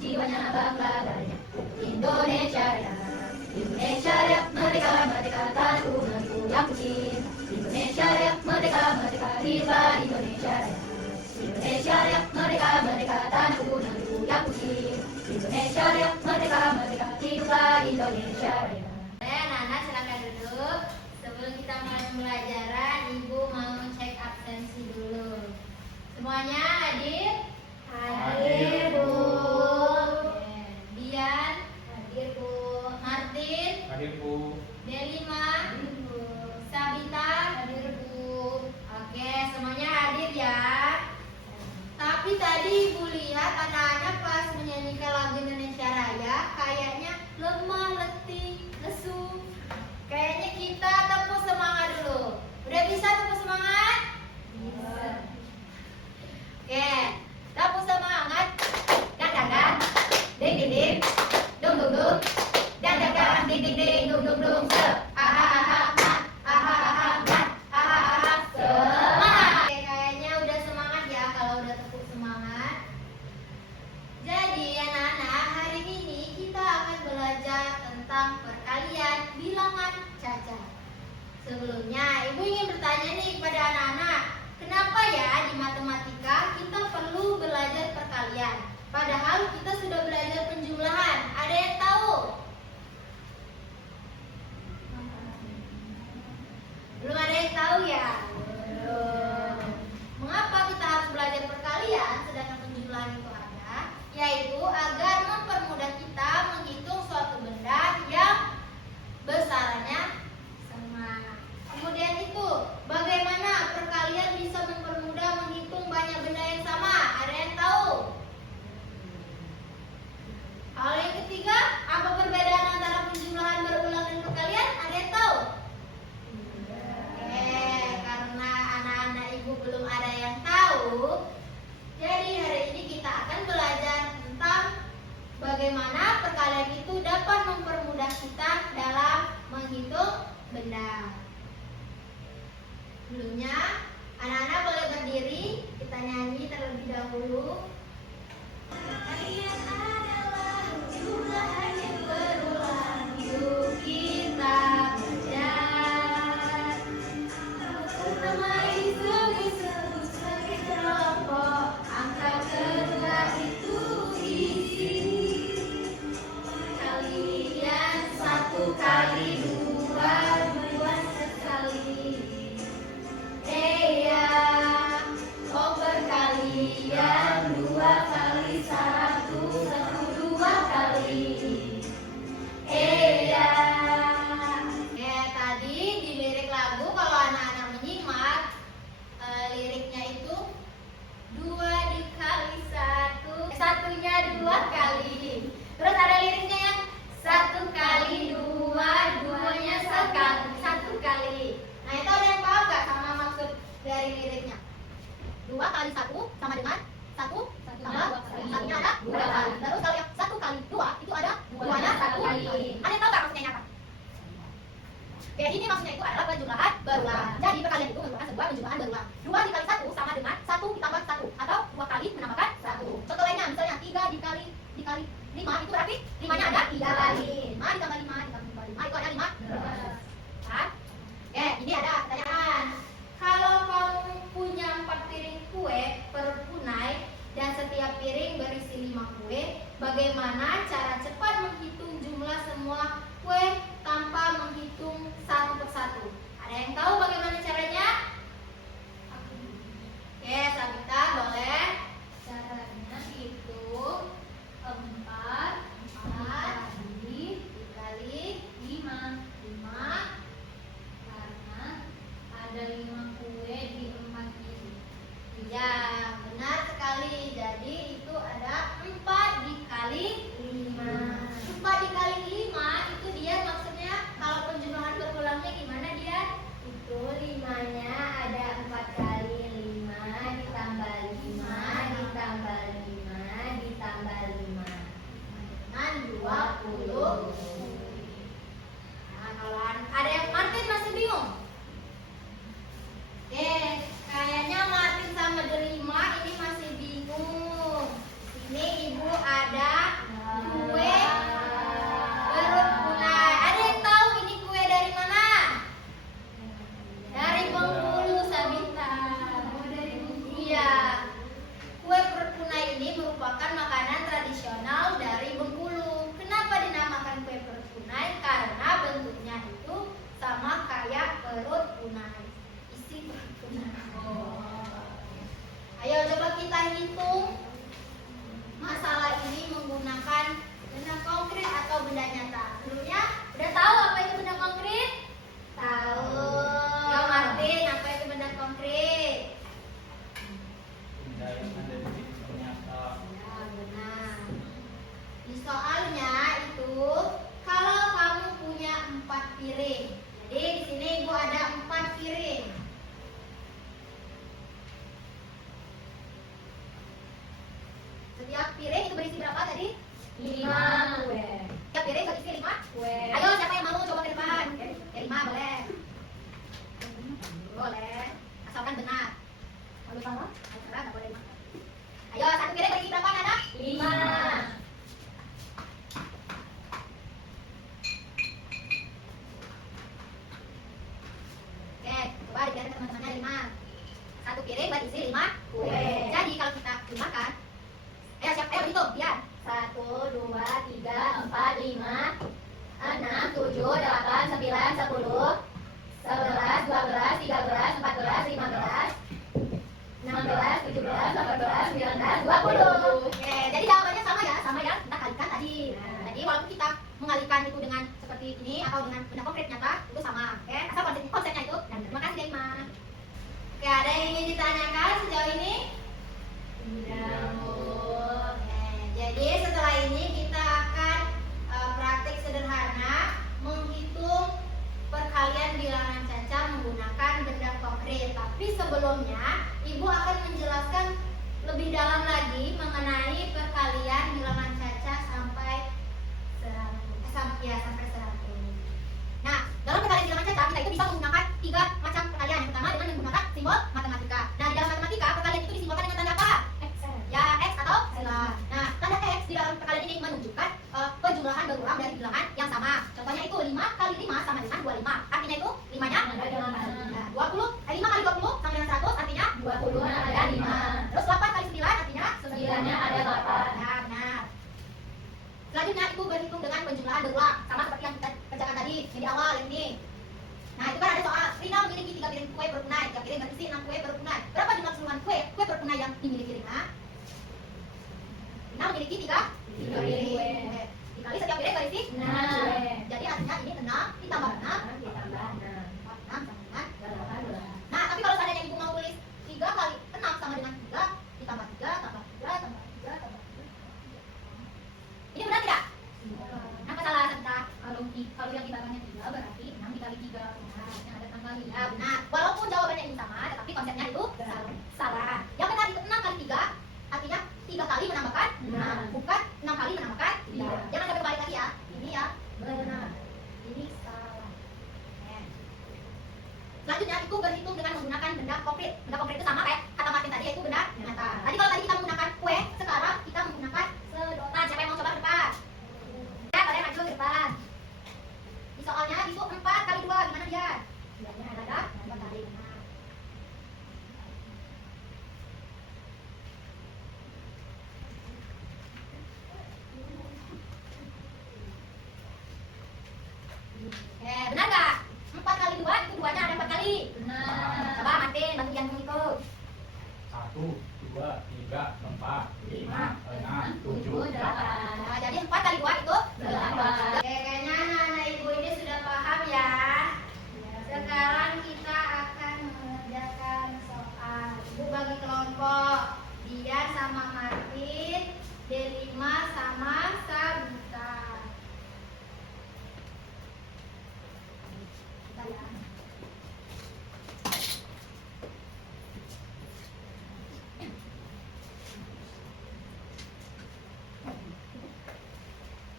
Jiwanya bangga dari Indonesia Raya. Indonesia Raya, merdeka, merdeka, tanahku negeriku yang kucinta. Indonesia Raya, merdeka, merdeka, viva Indonesia Raya. Indonesia Raya, merdeka, merdeka, tanahku negeriku yang kucinta. Indonesia Raya, merdeka, merdeka, viva Indonesia Raya. Anak-anak silakan duduk. Sebelum kita mulai pembelajaran, Ibu mau cek absensi dulu. Semuanya hadir? Hadir, Bu. Dian? Hadir, Bu. Martin? Hadir, Bu. Delima? Hadir, Bu. Sabita? Hadir, Bu. Oke, semuanya hadir ya. Tapi tadi Ibu lihat anak-anak pas menyanyikan lagu Indonesia Raya kayaknya lemah, letih, lesu. Kayaknya kita tepuk semangat dulu. Udah bisa tepuk semangat? Bisa. Oke, tepuk semangat. Dan dan, ding ding ding, dung dung dung, dan dan, ding ding ding, dung dung dung. Semangat. Oke, kayaknya udah semangat ya kalau udah tepuk semangat. Jadi anak-anak, hari ini kita akan belajar tentang perkalian bilangan cacat. Sebelumnya, Ibu ingin bertanya nih kepada anak-anak, kenapa ya di matematika kita perlu belajar perkalian? Padahal kita sudah belajar penjumlahan. Ada yang tahu? Belum ada yang tahu ya? Belum. Mengapa kita harus belajar perkalian sedangkan penjumlahan itu ada? Yaitu agar mempermudah kita menghitung suatu benda yang besarannya sama. Kemudian itu, bagaimana perkalian bisa mempermudah menghitung banyak benda yang sama? Ada yang tahu? Hal yang ketiga, apa perbedaan antara penjumlahan berulang dan perkalian? Ada yang tahu? Karena anak-anak Ibu belum ada yang tahu, jadi hari ini kita akan belajar tentang bagaimana perkalian itu dapat mempermudah kita dalam menghitung benda. Sebelumnya, anak-anak boleh berdiri, kita nyanyi terlebih dahulu. Perkalian adalah jumlah yang berulang, yuk kita belajar. Pertama hitung sebagai kelompok, angka kedua itu isi. Perkalian 1 kali 2, 2 sekali. Oh perkalian 2 kali 1, 1 2 kali. Tadi di lirik lagu kalau anak-anak menyimak, liriknya itu 2 dikali 1, satunya 2 kali. Terus ada liriknya yang 1 kali 2, 2-nya sekali, 1 kali. Nah itu ada yang paham gak sama maksud dari liriknya? 2 kali 1 sama dengan 1 tambah satunya ada 2 kali. Terus kalau yang 1 kali 2 itu ada 2-nya 1 kali. Ada yang tahu gak maksudnya apa? Oke, ini maksudnya itu adalah penjumlahan berulang. Jadi perkalian itu merupakan sebuah penjumlahan berulang. 2 dikali 1 sama dengan 1 ditambah 1 atau 2 kali menambahkan 1. Contoh lainnya misalnya 3 dikali 5 itu berarti 5-nya ada 3 kali. 5 ditambah 5 ditambah 5 itu ada 15. Kan? Oke, ini ada pertanyaan. Kalau kamu punya 4 piring kue per punai dan setiap piring berisi 5 kue, bagaimana cara cepat menghitung jumlah semua kue tanpa menghitung satu persatu? Ada yang tahu bagaimana caranya? Oke, Sabita boleh. Caranya itu 4 dikali 5 karena ada 5 kue di 4 ini. Ya, benar sekali. Jadi itu ada 4 dikali 5. 4 dikali 5 itu dia maksudnya kalau penjumlahan berulangnya gimana dia? Itu 5-nya ada 4 kali 5 ditambah 5 ditambah 5 ditambah 5 dengan 20. Nah, kalau ada yang Martin masih bingung? Kayaknya Martin sama Delima piring berisi 5 kue. Jadi kalau kita jumlahkan, ayo hitung, biar 1, 2, 3, 4, 5, 6, 7, 8, 9, 10, 11, 12, 13, 14, 15, 16, 17, 18, 19, 20. Oke, jadi jawabannya sama ya, sama yang kita kalikan tadi. Jadi walaupun kita mengalihkan itu dengan seperti ini atau dengan benda konkret nyata, itu sama. Oke, asal konsepnya itu. Dan terima kasih Deima. Oke, ada yang ingin ditanyakan sejauh ini? Oke, jadi setelah ini kita akan praktik sederhana menghitung perkalian bilangan caca menggunakan benda konkret. Tapi sebelumnya, Ibu akan menjelaskan lebih dalam lagi mengenai perkalian bilangan caca sampai 100. Nah, dalam perkalian bilangan caca kita itu bisa menggunakan 3 macam perkalian. Yang pertama dengan menggunakan simbol matematika. Nah, di dalam matematika perkalian itu disimbolkan dengan tanda apa? Ya, X atau silang. Nah, tanda X di dalam perkalian ini menunjukkan penjumlahan berulang dari bilangan yang sama. Contohnya itu 5 kali 5 sama dengan 25. Artinya itu 5-nya 5 kali 20 sama dengan 100, artinya 20 ada 5. Terus 8 kali 9 artinya 9-nya ada 8. Nah, benar. Selanjutnya itu berhitung dengan penjumlahan berulang, sama seperti yang kita kerjakan tadi di awal ini. Nah, itu kan ada soal Rina memiliki 3 piring kue berpunai, 3 piring berisi 6 kue berpunai. Berapa jumlah keseluruhan kue berpunai yang dimiliki Rina? Rina memiliki 3 piring kue. Dikali setiap piring berisi 6. Jadi artinya ini 6 ditambah 6 Ditambah 6. 6 sama dengan 18. Nah, tapi kalau seandainya Ibu mau tulis 3 kali 6 sama dengan 3 ditambah 3 tambah 3 tambah 3 tambah 3. Ini benar tidak? Nah, kesalahan kita. Kalau yang dibawahnya 3 berarti 6 dikali 3. Nah, yang ada tanggal 5. Ya, benar. Walaupun jawabannya ini sama, tetapi konsepnya itu salah. Yang benar itu 6 kali 3, artinya 3 kali menambahkan 6, bukan 6 kali menambahkan 3. Jangan sampai berbalik lagi ya. Ini ya benar. Ini salah. Selanjutnya itu berhitung dengan menggunakan benda konkret. Benda konkret itu sama kayak kata Martin tadi, yaitu benda nyata. Tadi kalau tadi kita menggunakan kue, sekarang kita menggunakan sedotan. Siapa yang mau coba ke depan? Ya, kalian maju ke depan. Di soalnya itu 4 kali 2, gimana dia? Bilangnya ada 4 kali. Benar nggak? 4 kali 2 itu 2-nya ada 4 kali. Benar. Coba Martin, bantu Jan menghitung. 1, 2, 3, 4, 5, 6, 7, 8. Nah, jadi 4 kali 2 itu 8. Oke, kayaknya anak-anak Ibu ini sudah paham ya. Sekarang kita akan mengerjakan soal. Ibu bagi kelompok. Dian sama Martin, Delima sama Sabita. Kita ya.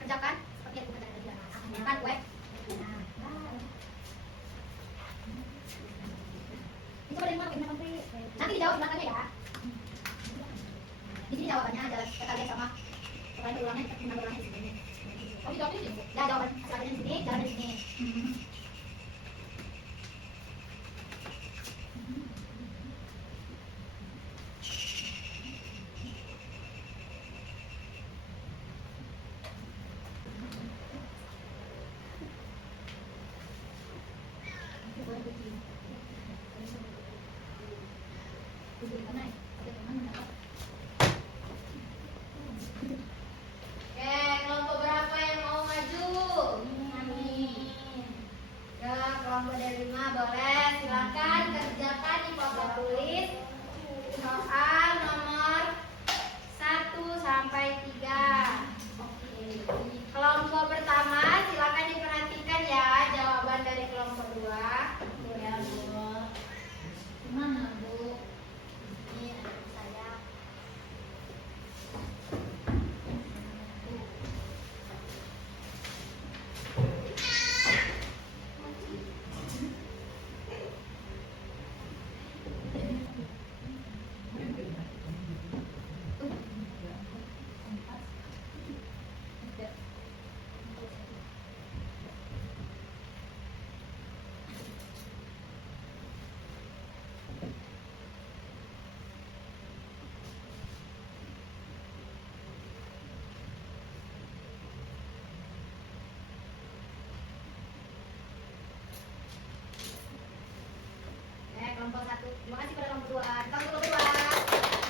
Kerjakan seperti yang kita kerjakan tadi. Makan kue. Ini coba dari mana? Nanti dijawab di belakangnya ya. Di sini jawabannya adalah kalian sama perkalian berulangnya kita menambah ulang di sini. Kamu jawab di sini. Ya, jawaban hasil di sini, jalan di sini. Oke, kelompok berapa yang mau maju? kebetulan.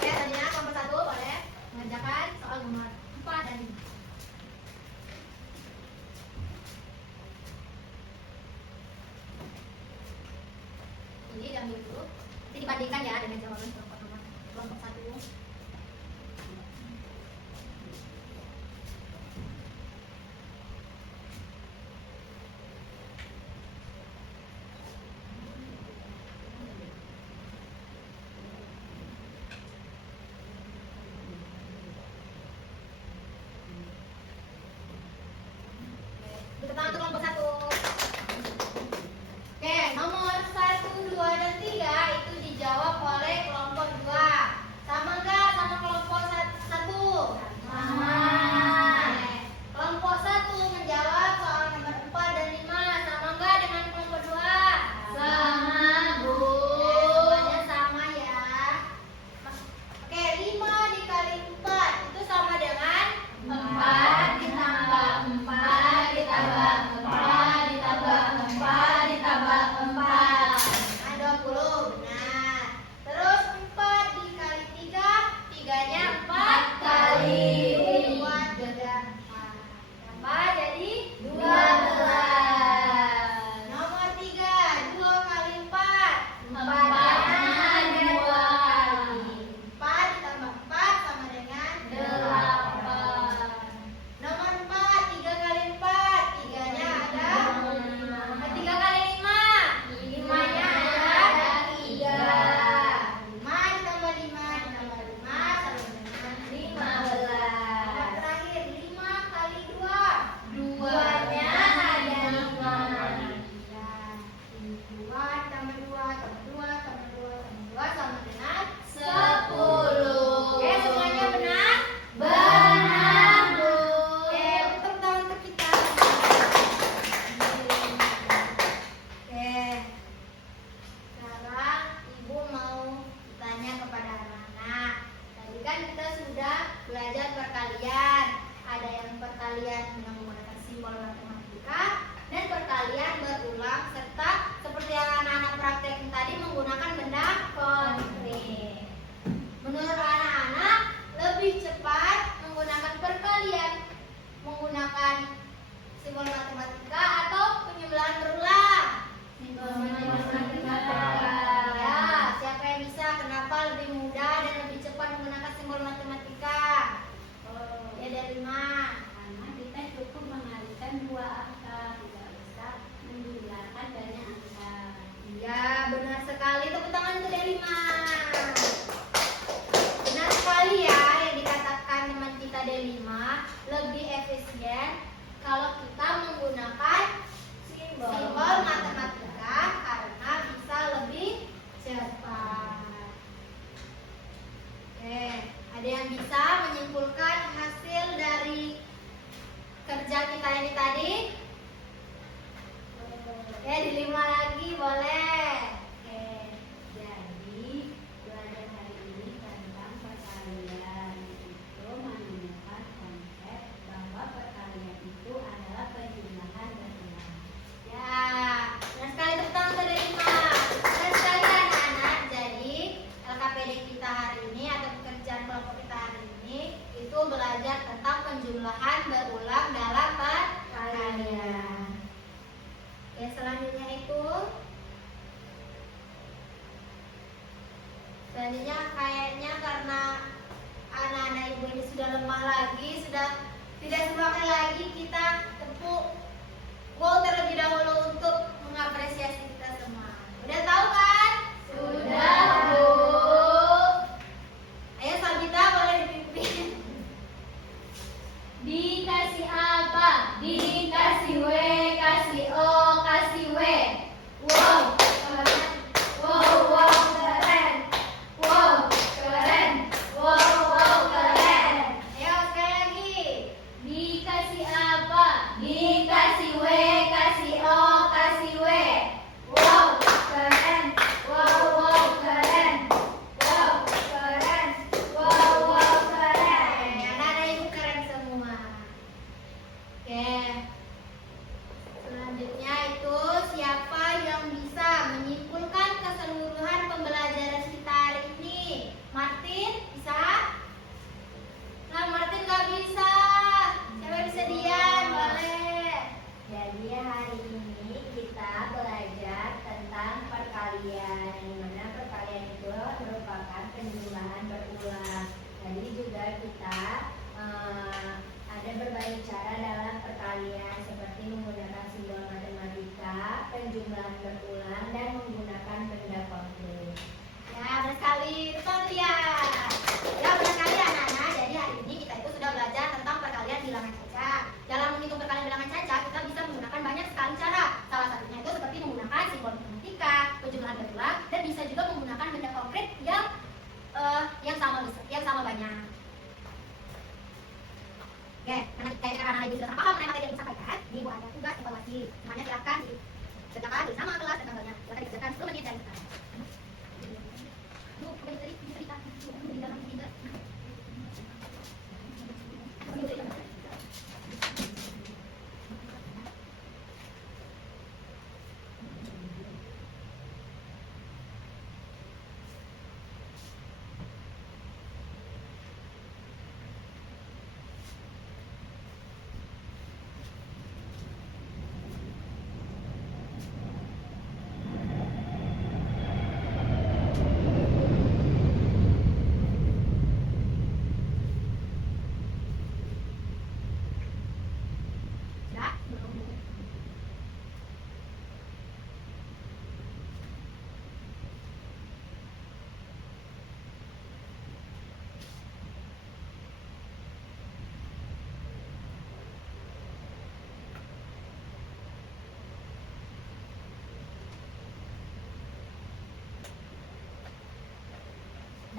Ya, tadinya kelompok 1 boleh mengerjakan soal nomor 4 dan 5. Jadi diambil dulu. Nanti dibandingkan ya dengan jawaban kelompok 1. Tepuk tangan untuk kelompok 1. Oke, nomor 1, 2, dan 3 itu dijawab oleh kelompok 2. Sama enggak sama kelompok 1? Sama. Kelompok 1 menjawab soal nomor 4 dan 5. Sama enggak dengan kelompok 2? Sama, Bu. Jawabannya sama ya. Oke, 5 dikali 4 itu sama dengan 4 ditambah 4 ditambah 4 ditambah 4 ditambah 4. 20, benar. Terus 4 dikali 3, 3-nya 4 kali. 2, 3, 4. Berapa? Jadi 12. Nomor 3, 2 kali 4. 4-nya 2 kali. 4 ditambah 4 sama dengan 8. Nomor 4, 3 kali 4. 3-nya ada 3 kali 5. 5-nya ada 3. 5 ditambah 5 ditambah 5 sama dengan 15. Nomor terakhir 5 kali 2. 2-nya ada 5. 2 tambah 2 tambah 2 tambah 2 tambah 2 sama dengan 10. Oke, semuanya benar? Benar, Bu. Oke, tepuk tangan untuk kita. Oke. Sekarang Ibu mau tanya kepada anak-anak. Tadi kan kita sudah belajar perkalian. Ada yang perkalian dengan menggunakan simbol matematika dan perkalian berulang serta seperti yang anak-anak praktekin tadi menggunakan benda konkret. Menurut anak-anak lebih cepat menggunakan perkalian menggunakan simbol matematika atau penyembelahan berulang? Simbol matematika. Ya, siapa yang bisa? Kenapa lebih mudah dan lebih cepat menggunakan simbol matematika? Ya, dari lima. Karena kita cukup mengalihkan 2 angka, tidak usah menjumlahkan banyak angka. Ya, benar sekali. Tepuk tangan untuk Delima. Benar sekali ya yang dikatakan teman kita Delima. Lebih efisien kalau kita menggunakan simbol matematika karena bisa lebih cepat. Oke, ada yang bisa menyimpulkan hasil dari kerja kita ini tadi? Oke, dilima lagi boleh. Oke, jadi belajar hari ini tentang perkalian itu menemukan konsep bahwa perkalian itu adalah penjumlahan berulang. Ya, benar sekali, tepuk tangan untuk Delima. Benar sekali anak-anak. Jadi LKPD kita hari ini atau pekerjaan kelompok kita hari ini itu belajar tentang penjumlahan berulang dalam perkalian. Oke, selanjutnya kayaknya karena anak-anak ibu ini sudah lemah lagi, sudah tidak semangat lagi, kita tepuk wow terlebih dahulu untuk mengapresiasi kita semua. Udah tahu kan? Sudah, Bu. Ayo Sabita boleh dipimpin. Dikasih apa? Dikasih W, kasih O, kasih W. Wow, keren. Wow, wow, keren. Wow, keren. Wow, wow, keren. Ayo sekali lagi. Dikasih apa? Dikasih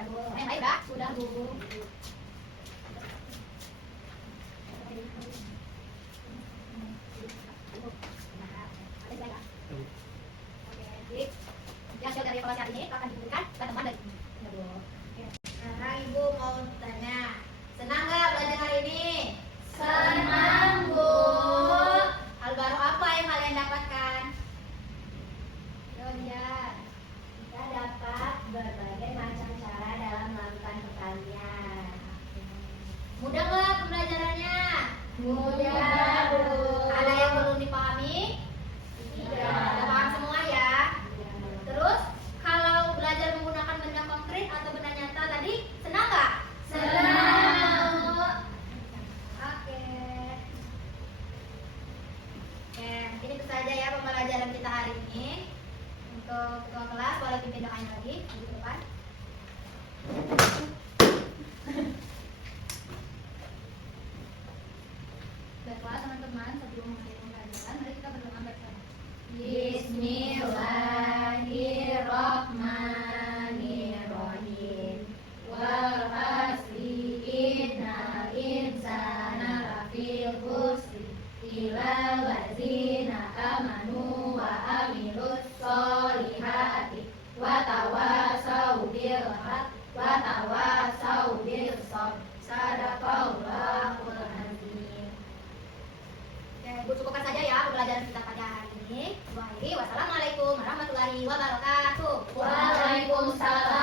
Yang lain udah? Sudah Bu. Oke, jadi hasil dari evaluasi hari ini akan diberikan ke teman dari ya, Bu. Oke. Sekarang Ibu mau tanya, senang nggak belajar hari ini? Senang, Bu. Hal baru apa yang kalian dapatkan? Kemudian kita dapat berbagai macam cara dalam melakukan pertanian. Mudah nggak pembelajarannya? Mudah, Bu. Ada yang perlu dipahami? Tidak. Udah paham semua ya? Terus kalau belajar menggunakan benda konkret atau benda nyata tadi, senang nggak? Senang. Oke. Oke, mungkin itu saja ya pembelajaran kita hari ini. Untuk ketua kelas boleh pimpin doanya lagi di depan. Baiklah teman-teman, sebelum memulai pembelajaran, mari kita berdoa bersama. Bismillahirrahmanirrahim. Wal asri innal insana lafii khusr illal ladzina amanu wa amilus sholihati wa tawasau bil haq wa tawasau bis sabr. Sadaqallahul azim. Oke, Ibu cukupkan saja ya pembelajaran kita pada hari ini. Wassalamualaikum warahmatullahi wabarakatuh. Waalaikumsalam